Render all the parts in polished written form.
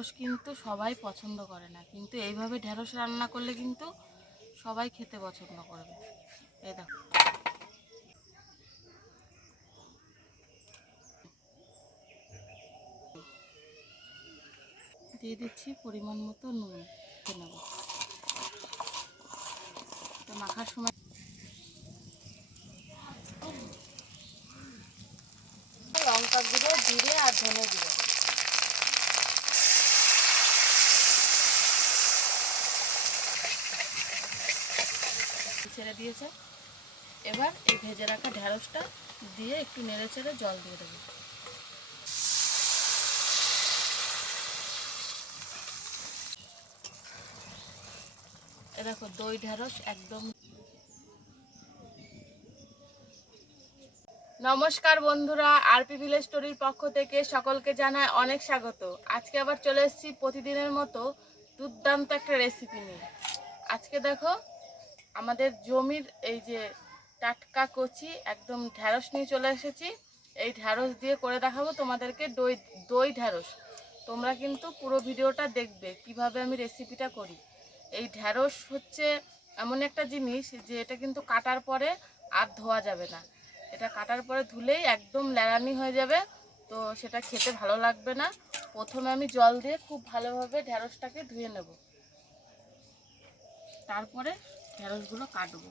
ঢ্যাঁড়স কিন্তু সবাই পছন্দ করে না, কিন্তু এইভাবে ঢ্যাঁড়স রান্না করলে কিন্তু সবাই খেতে পছন্দ করবে। এই দেখো, দিয়ে দিচ্ছি পরিমাণ মতো নুন, খেয়ে নেব। তো মাখার সময় লঙ্কা গুঁড়ো, জিরে আর ধনে গুঁড়ো ছেড়ে দিয়েছে। এবার এই ভেজে রাখা ঢ্যাঁড়সটা দিয়ে একটু নেড়ে চেড়ে জল দিয়ে দেবো। এ দেখো, দই ঢ্যাঁড়স একদম। নমস্কার বন্ধুরা, আরপি ভিলেজ স্টোরির পক্ষ থেকে সকলকে জানায় অনেক স্বাগত। আজকে আবার চলে এসেছি প্রতিদিনের মতো দুর্দান্ত একটা রেসিপি নিয়ে। আজকে দেখো, আমাদের জমির এই যে টাটকা কচি একদম ঢ্যাঁড়স নিয়ে চলে এসেছি। এই ঢ্যাঁড়স দিয়ে করে দেখাবো তোমাদেরকে দই ঢ্যাঁড়স। তোমরা কিন্তু পুরো ভিডিওটা দেখবে কিভাবে আমি রেসিপিটা করি। এই ঢ্যাঁড়স হচ্ছে এমন একটা জিনিস যে এটা কিন্তু কাটার পরে আর ধোয়া যাবে না। এটা কাটার পরে ধুলেই একদম ল্যাড়ানি হয়ে যাবে, তো সেটা খেতে ভালো লাগবে না। প্রথমে আমি জল দিয়ে খুব ভালোভাবে ঢ্যাঁড়সটাকে ধুয়ে নেব, তারপরে ঢ্যাঁড়সগুলো কাটবো।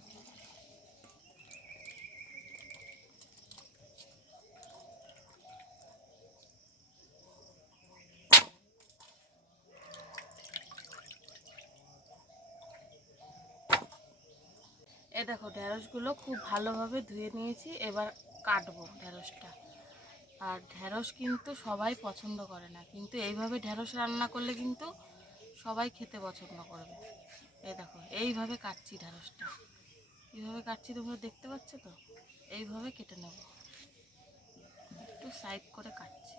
এ দেখো, ঢ্যাঁড়সগুলো খুব ভালোভাবে ধুয়ে নিয়েছি, এবার কাটবো ঢ্যাঁড়সটা। আর ঢ্যাঁড়স কিন্তু সবাই পছন্দ করে না, কিন্তু এইভাবে ঢ্যাঁড়স রান্না করলে কিন্তু সবাই খেতে পছন্দ করবে। এই দেখো, এইভাবে কাটছি ঢ্যাঁড়সটা। কীভাবে কাটছি তোমরা দেখতে পাচ্ছ তো? এইভাবে কেটে নেব, একটু সাইড করে কাটছি।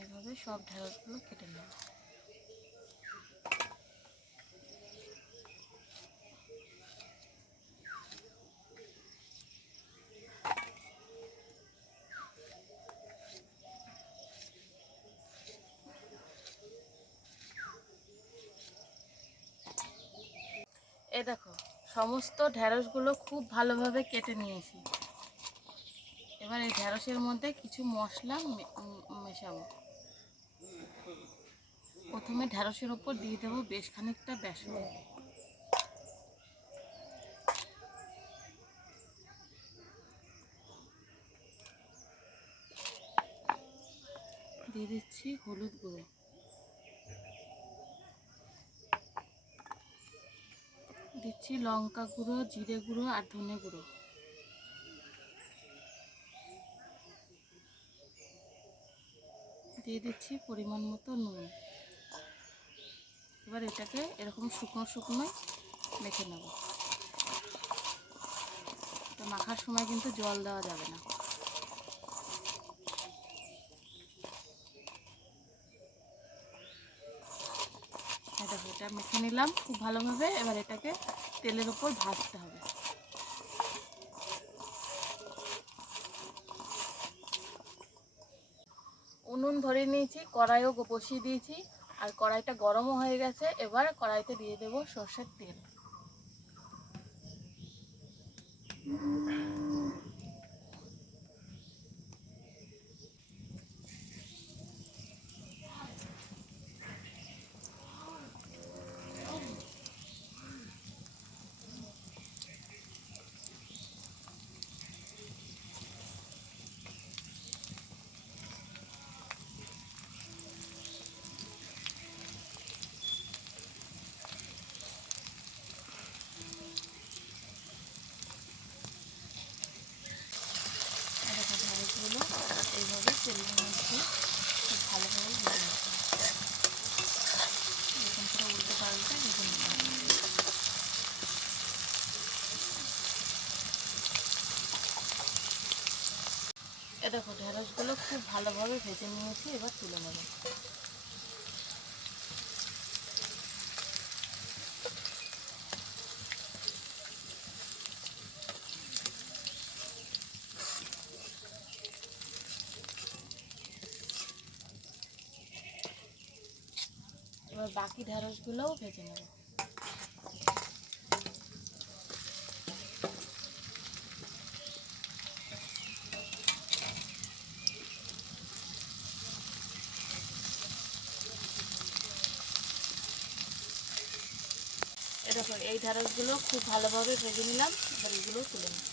এইভাবে সব ঢ্যাঁড়সগুলো কেটে নেব। এ দেখো, সমস্ত ঢ্যাঁড়সগুলো খুব ভালোভাবে কেটে নিয়েছি। এবার এই ঢ্যাঁড়সের মধ্যে কিছু মশলা মেশাবো। প্রথমে ঢ্যাঁড়সের ওপর দিয়ে দেবো বেশ খানিকটা বেসন। দিয়ে দিচ্ছি হলুদ গুঁড়ো, দিচ্ছি লঙ্কা গুঁড়ো, জিরে গুঁড়ো আর ধনে গুঁড়ো, দিয়ে দিচ্ছি পরিমাণ মতো নুন। এবার এটাকে এরকম শুকনো শুকনোই মেখে নেব। তো মাখার সময় কিন্তু জল দেওয়া যাবে না। দেখো, এটা মেখে নিলাম খুব ভালোভাবে। এবার এটাকে তেলের উপর ভাজতে হবে। উনুন ধরিয়ে নিয়েছি, কড়াইও বসিয়ে দিয়েছি, আর কড়াইটা গরমও হয়ে গেছে। এবার কড়াইতে দিয়ে দেব সর্ষের তেল। ঢ্যাঁড়সগুলো এইভাবে তেলের মধ্যে খুব ভালোভাবে ভেজে নিতে হবে। এরকম করে উল্টে পাল্টে ভেজে নিতে হবে। এ দেখো, ঢ্যাঁড়সগুলো খুব ভালোভাবে ভেজে নিয়েছি, এবার তুলে নেব। এবার বাকি ঢেঁড়সগুলোও ভেজে নেব। দেখো এই ঢেঁড়সগুলো খুব ভালোভাবে ভেজে নিলাম, এবার এগুলো তুলে নিই।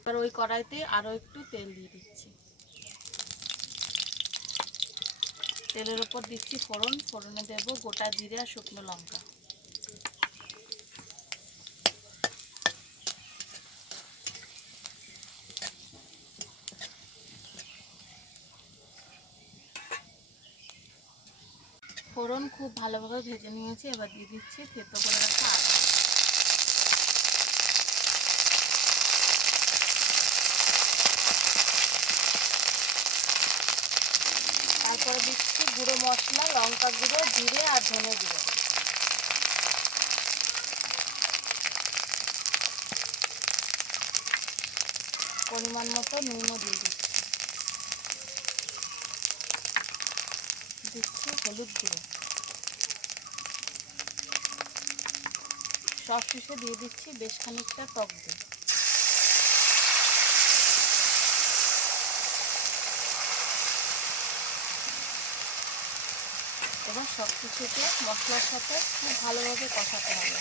এবার ওই কড়াইতে আরও একটু তেল দিয়ে দিচ্ছি। তেলের উপর দিচ্ছি ফোড়ন, ফোড়নে দেব গোটা জিরে আর শুকনো লঙ্কা। ফোড়ন খুব ভালোভাবে ভেজে নিয়েছি, এবার দিয়ে দিচ্ছি থেতো করে রাখা আদা। তারপরে দিচ্ছি গুঁড়ো মশলা, লঙ্কা গুঁড়ো, জিরে আর ধনে গুঁড়ো। পরিমাণ মতো নুনও দিয়ে দিচ্ছি। দিচ্ছি হলুদ গুঁড়ো। সব শেষে দিয়ে দিচ্ছি বেশ খানিকটা টক দই। এবার সব কিছুকে মশলার সাথে খুব ভালোভাবে কষাতে হবে।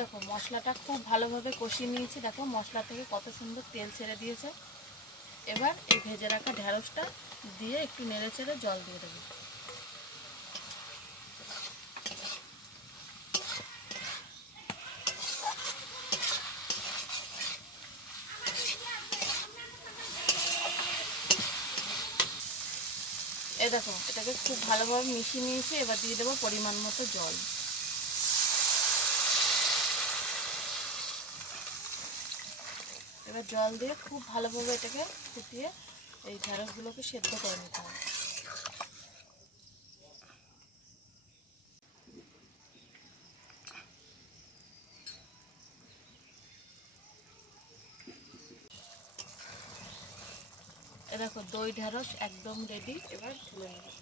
দেখো মশলাটা খুব ভালোভাবে কষিয়ে নিয়েছি, দেখো মশলা থেকে কত সুন্দর তেল ছেড়ে দিয়েছে। এবার এই ভেজে রাখা ঢেঁড়সটা দিয়ে একটু নেড়ে চেড়ে জল দিয়ে দেবো। দেখো এটাকে খুব ভালোভাবে মিশিয়ে নিয়েছি, এবার দিয়ে দেবো পরিমাণ মতো জল। এবার জল দিয়ে খুব ভালোভাবে এটাকে ফুটিয়ে এই ঢেঁড়সগুলোকে সেদ্ধ করে নিতে হবে। দেখো দই ঢেঁড়স একদম রেডি, এবার তুলে নেব।